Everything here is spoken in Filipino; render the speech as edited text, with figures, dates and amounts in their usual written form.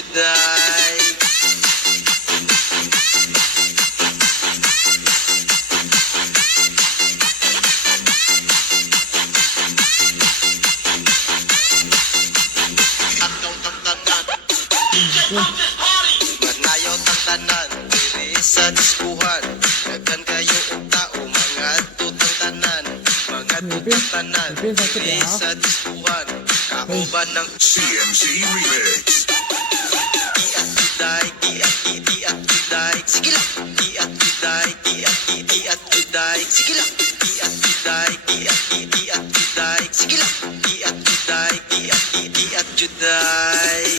juday. Ataw tatanan, manayaw tatanan, diri sa diskuhan. Dagan kayo og tao, mga tutang tanan, mga tutang tanan, diri sa diskuhan. Kauban ng CMC Remix. iat juday, iat juday, sige lang. Iat juday, iat juday, sige lang. Iat juday, iat juday, sige lang. Iat juday, iat juday.